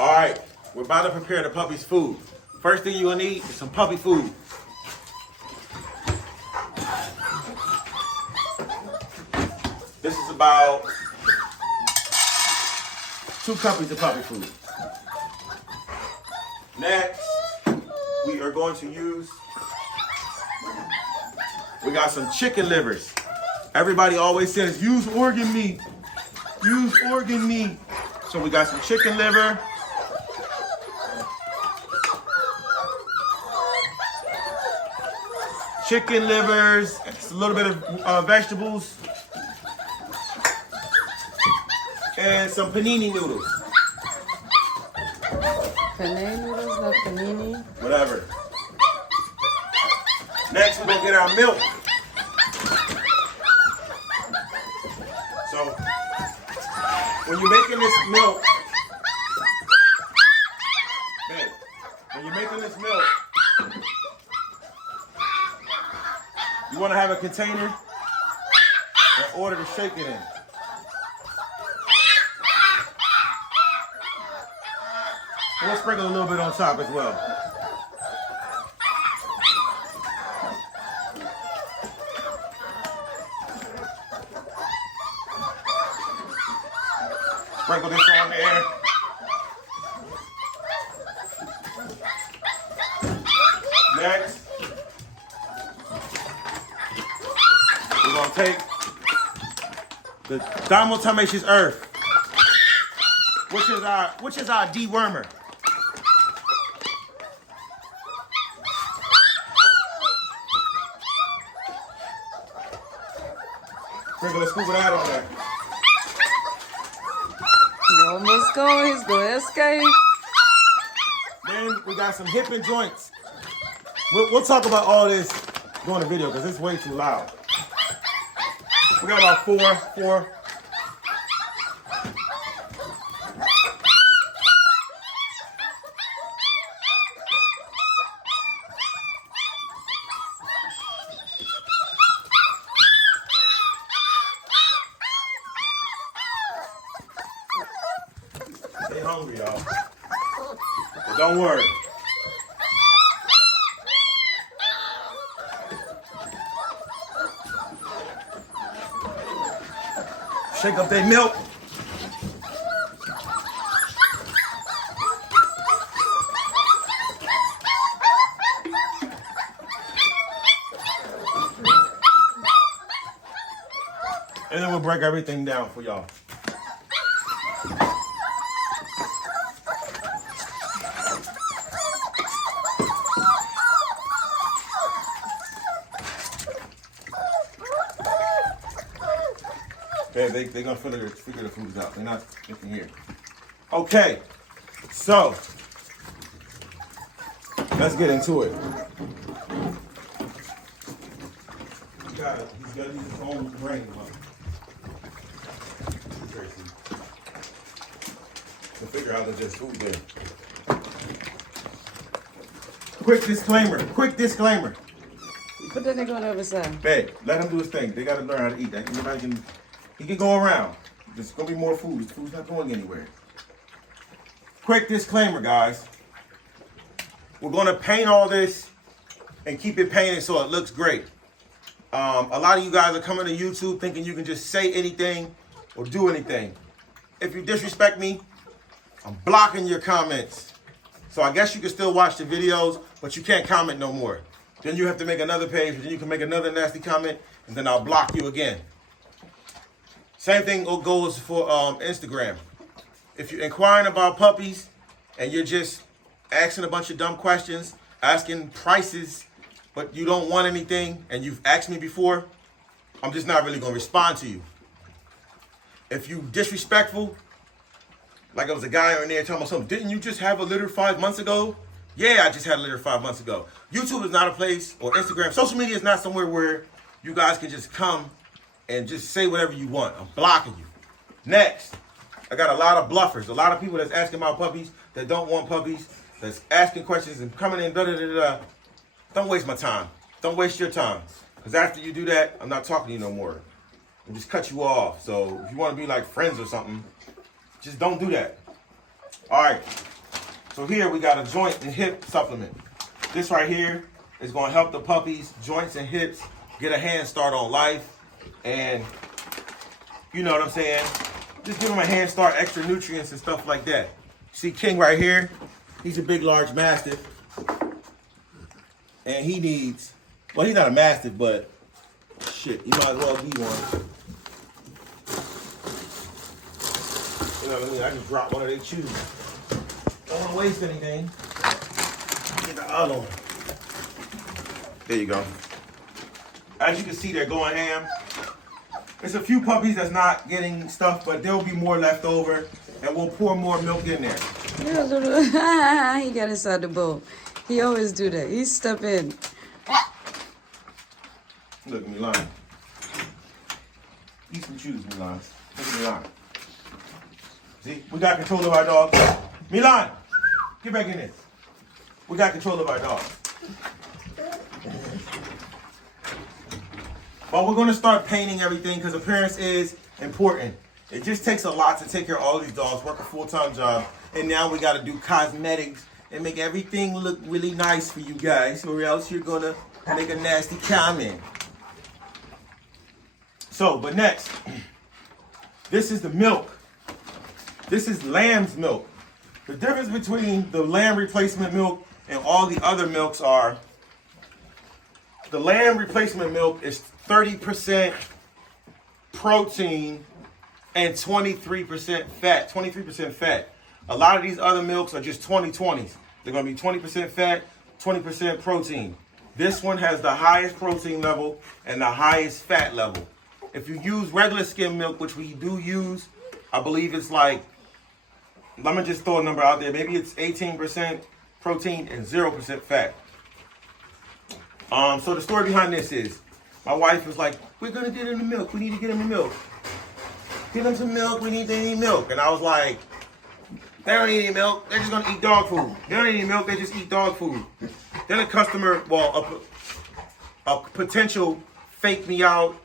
All right, we're about to prepare the puppy's food. First thing you're gonna need is some puppy food. This is about 2 cuppies of puppy food. Next, we are going to use, we got some chicken livers. Everybody always says, use organ meat. Use organ meat. So we got some chicken liver. Chicken livers, a little bit of vegetables, and some panini noodles. Panini noodles, not panini. Whatever. Next, we're gonna get our milk. So, when you're making this milk, you want to have a container in order to shake it in. And we'll sprinkle a little bit on top as well. Sprinkle this on there. Next, we're gonna take the Diatomaceous earth, which is our dewormer. Sprinkle a scoop of that on there. He almost going. He's going to escape. Then we got some hip and joints. We'll talk about all this during the video because it's way too loud. We got about four. Stay hungry, y'all. But don't worry. Shake up that milk. And then we'll break everything down for y'all. Okay, they're gonna figure the foods out. They're not in here. Okay, so let's get into it. He's gotta use his own brain to figure out that there's food there. Quick disclaimer. Put that nigga on the other side. Babe, let him do his thing. They gotta learn how to eat that. He can go around. There's gonna be more food. This food's not going anywhere. Quick disclaimer, guys. We're gonna paint all this and keep it painted so it looks great. A lot of you guys are coming to YouTube thinking you can just say anything or do anything. If you disrespect me, I'm blocking your comments. So I guess you can still watch the videos, but you can't comment no more. Then you have to make another page, and then you can make another nasty comment, and then I'll block you again. Same thing goes for Instagram. If you're inquiring about puppies and you're just asking a bunch of dumb questions, asking prices, but you don't want anything and you've asked me before, I'm just not really going to respond to you. If you disrespectful, like it was a guy in there talking about something, didn't you just have a litter 5 months ago? Yeah, I just had a litter 5 months ago. YouTube is not a place, or Instagram, social media is not somewhere where you guys can just come and just say whatever you want. I'm blocking you. Next, I got a lot of bluffers, a lot of people that's asking about puppies that don't want puppies, that's asking questions and coming in, Don't waste my time. Don't waste your time. Because after you do that, I'm not talking to you no more. I'll just cut you off. So if you want to be like friends or something, just don't do that. All right. So here we got a joint and hip supplement. This right here is going to help the puppies, joints and hips, get a hand start on life. And you know what I'm saying? Just give them a hand start, extra nutrients and stuff like that. See King right here? He's a big, large Mastiff. And he needs, well, he's not a Mastiff, but shit, you might as well be one. You know what I mean? I can drop one of their chews. Don't want to waste anything. Get the other one. There you go. As you can see, they're going ham. There's a few puppies that's not getting stuff, but there'll be more left over, and we'll pour more milk in there. Yeah, little, he got inside the bowl. He always do that. He step in. Look at me lying. Eat some chews, Milan. Look at Milan. See, we got control of our dog. Milan, get back in there. We got control of our dog. But we're going to start painting everything because appearance is important. It just takes a lot to take care of all these dogs, work a full-time job. And now we got to do cosmetics and make everything look really nice for you guys, or else you're going to make a nasty comment. So, but next, this is the milk. This is lamb's milk. The difference between the lamb replacement milk and all the other milks are the lamb replacement milk is 30% protein and 23% fat. 23% fat. A lot of these other milks are just 20-20s. They're going to be 20% fat, 20% protein. This one has the highest protein level and the highest fat level. If you use regular skim milk, which we do use, I believe it's like, let me just throw a number out there. Maybe it's 18% protein and 0% fat. So the story behind this is, my wife was like, we're going to get him the milk. We need to get him the milk. Get him some milk. They need milk. And I was like, they don't need any milk. They're just going to eat dog food. They don't need any milk. They just eat dog food. Then a customer, well, a potential fake me out,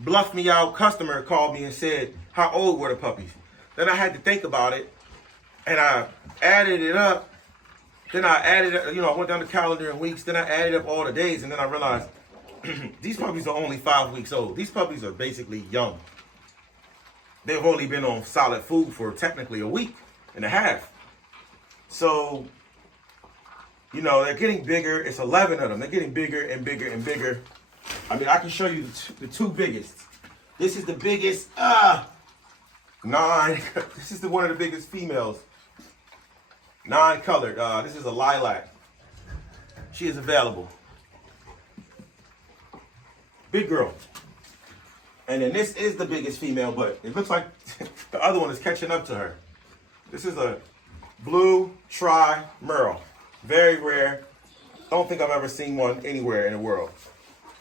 bluff me out customer called me and said, how old were the puppies? Then I had to think about it. And I added it up. Then I added, I went down the calendar in weeks. Then I added up all the days. And then I realized these puppies are only 5 weeks old. These puppies are basically young. They've only been on solid food for technically a week and a half. So, they're getting bigger. It's 11 of them. They're getting bigger and bigger and bigger. I mean, I can show you the two biggest. This is the biggest, 9. This is one of the biggest females. 9-colored. This is a lilac. She is available. Big girl. And then this is the biggest female, but it looks like the other one is catching up to her. This is a blue tri-merle. Very rare. Don't think I've ever seen one anywhere in the world.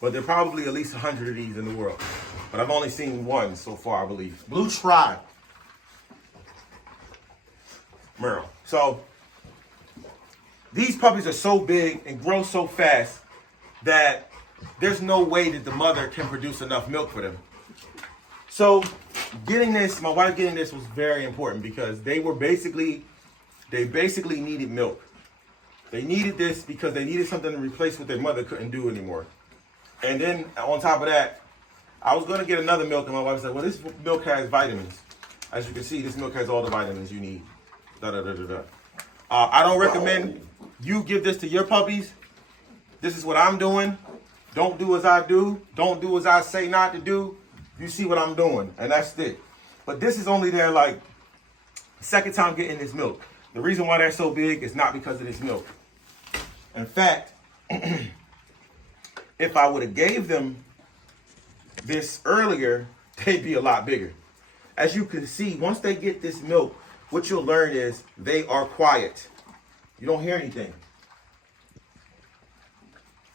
But there are probably at least 100 of these in the world. But I've only seen one so far, I believe. Blue tri-merle. So these puppies are so big and grow so fast that there's no way that the mother can produce enough milk for them. So my wife getting this was very important because they basically needed milk. They needed this because they needed something to replace what their mother couldn't do anymore. And then on top of that, I was going to get another milk, and my wife said, well, this milk has vitamins. As you can see, this milk has all the vitamins you need. I don't recommend you give this to your puppies. This is what I'm doing. Don't do as I do. Don't do as I say not to do. You see what I'm doing, and that's it. But this is only their second time getting this milk. The reason why they're so big is not because of this milk. In fact, if I would have gave them this earlier, they'd be a lot bigger. As you can see, once they get this milk, what you'll learn is they are quiet. You don't hear anything.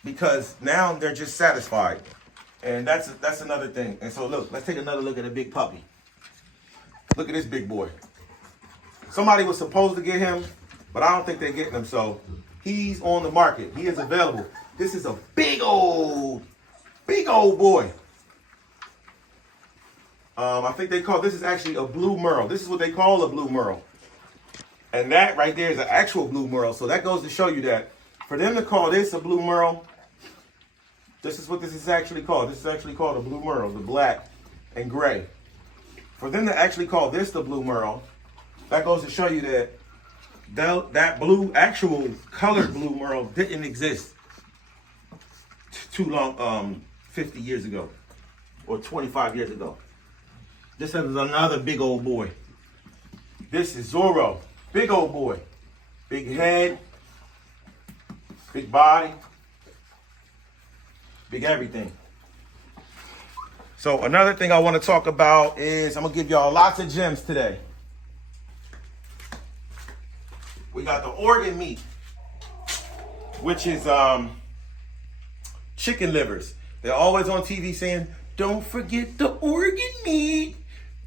Because now they're just satisfied. And that's another thing. And so look, let's take another look at a big puppy. Look at this big boy. Somebody was supposed to get him, but I don't think they're getting him. So he's on the market. He is available. This is a big old boy. I think this is actually a blue merle. This is what they call a blue merle. And that right there is an actual blue merle. So that goes to show you that for them to call this a blue merle, this is what this is actually called. This is actually called a blue merle, the black and gray. For them to actually call this the blue merle, that goes to show you that that blue, actual colored blue merle didn't exist too long, 50 years ago or 25 years ago. This is another big old boy. This is Zorro, big old boy, big head, big body, big everything. So another thing I want to talk about is I'm gonna give y'all lots of gems today. We got the organ meat, which is chicken livers. They're always on TV saying, don't forget the organ meat,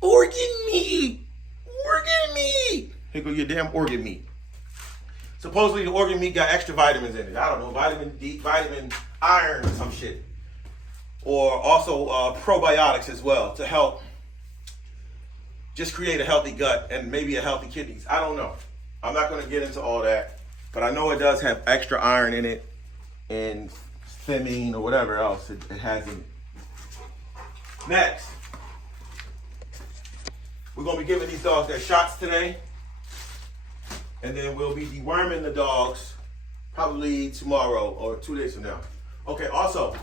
organ meat, organ meat. Here go your damn organ meat. Supposedly the organ meat got extra vitamins in it. I don't know, vitamin D, vitamin iron or some shit. Or also probiotics as well to help just create a healthy gut and maybe a healthy kidneys. I don't know. I'm not going to get into all that, but I know it does have extra iron in it and thiamine or whatever else it has in it. Next, we're going to be giving these dogs their shots today, and then we'll be deworming the dogs probably tomorrow or 2 days from now. Okay, also,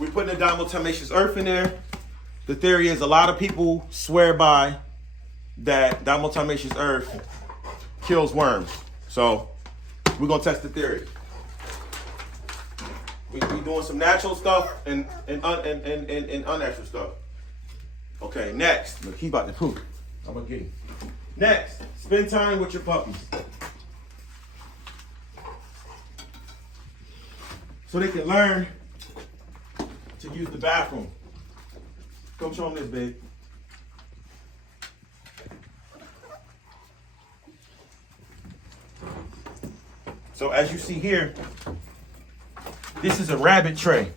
we're putting the dimethyltamnaceous earth in there. The theory is a lot of people swear by that dimethyltamnaceous earth kills worms. So we're gonna test the theory. We're doing some natural stuff and unnatural stuff. Okay, next. Look, he's about to poop. I'm gonna get him. Next, spend time with your puppies. So they can learn to use the bathroom. Come show them this, babe. So as you see here, this is a rabbit tray.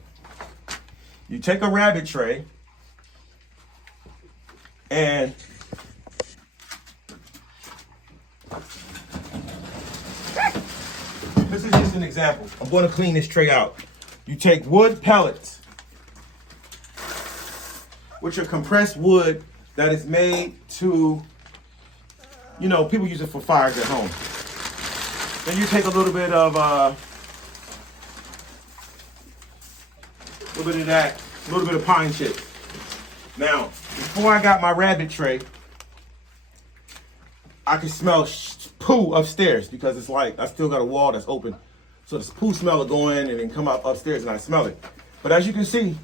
You take a rabbit tray and this is just an example. I'm going to clean this tray out. You take wood pellets, which are compressed wood that is made to, you know, people use it for fires at home. Then you take a little bit of that, a little bit of pine chips. Now, before I got my rabbit tray, I could smell poo upstairs because it's like I still got a wall that's open. So this poo smell will go in and then come out upstairs and I smell it. But as you can see,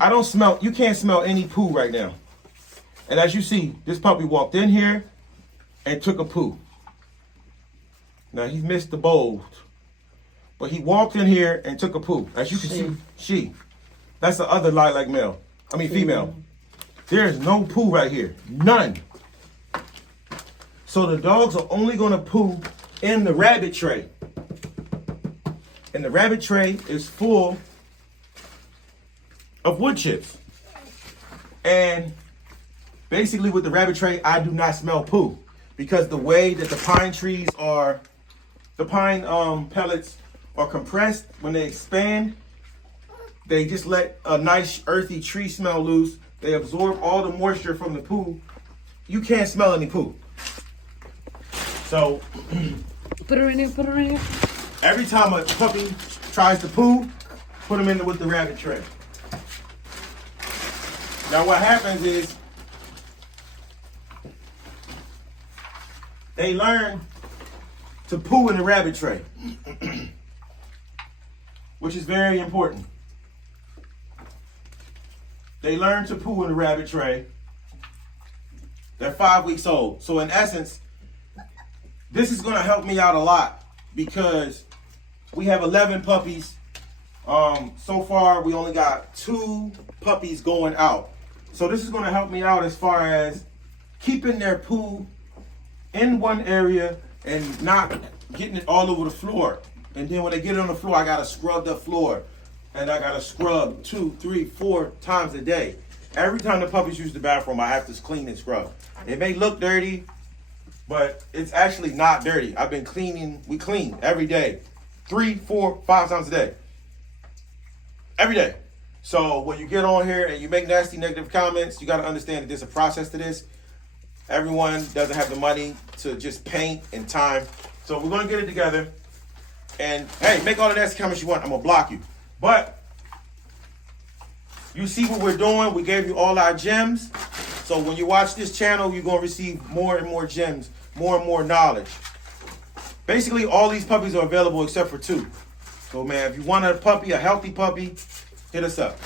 I don't smell, you can't smell any poo right now. And as you see, this puppy walked in here and took a poo. Now he missed the bowl, but he walked in here and took a poo. As you can see, she. That's the other lilac male. I mean female. There is no poo right here, none. So the dogs are only gonna poo in the rabbit tray. And the rabbit tray is full of wood chips. And basically with the rabbit tray, I do not smell poo because the way that the pine trees are, the pine pellets are compressed, when they expand, they just let a nice earthy tree smell loose. They absorb all the moisture from the poo. You can't smell any poo. So, Put her in there, put her in there. every time a puppy tries to poo, put them in with the rabbit tray. Now what happens is, they learn to poo in the rabbit tray, which is very important. They learn to poo in the rabbit tray. They're 5 weeks old. So in essence, this is gonna help me out a lot because we have 11 puppies. So far, we only got 2 puppies going out. So this is gonna help me out as far as keeping their poo in one area and not getting it all over the floor. And then when they get it on the floor, I gotta scrub the floor. And I gotta scrub 2, 3, 4 times a day. Every time the puppies use the bathroom, I have to clean and scrub. It may look dirty, but it's actually not dirty. I've been cleaning. We clean every day, 3, 4, 5 times a day, every day. So when you get on here and you make nasty negative comments, you got to understand that there's a process to this. Everyone doesn't have the money to just paint and time. So we're going to get it together. And hey, make all the nasty comments you want. I'm going to block you. But you see what we're doing. We gave you all our gems. So when you watch this channel, you're going to receive more and more gems, more and more knowledge. Basically, all these puppies are available except for 2. So man, if you want a puppy, a healthy puppy, hit us up.